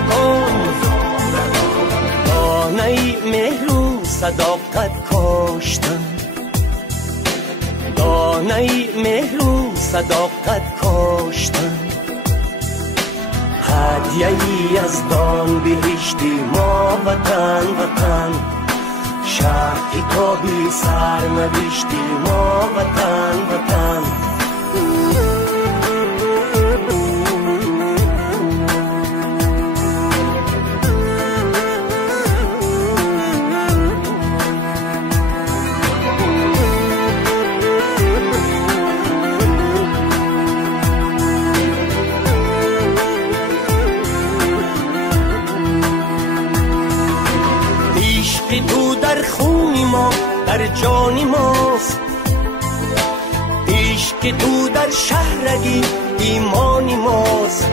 زمردگان دانه مهر و صداقت کاشتن، دانه مهر و صداقت کاشتن. هدیه ای از دان بهشتی ما وطن وطن، شهر کتابی سرنوشتی ما وطن وطن. تو در خون ما در جان ماست، عشق تو در شهرگی ایمان ماست.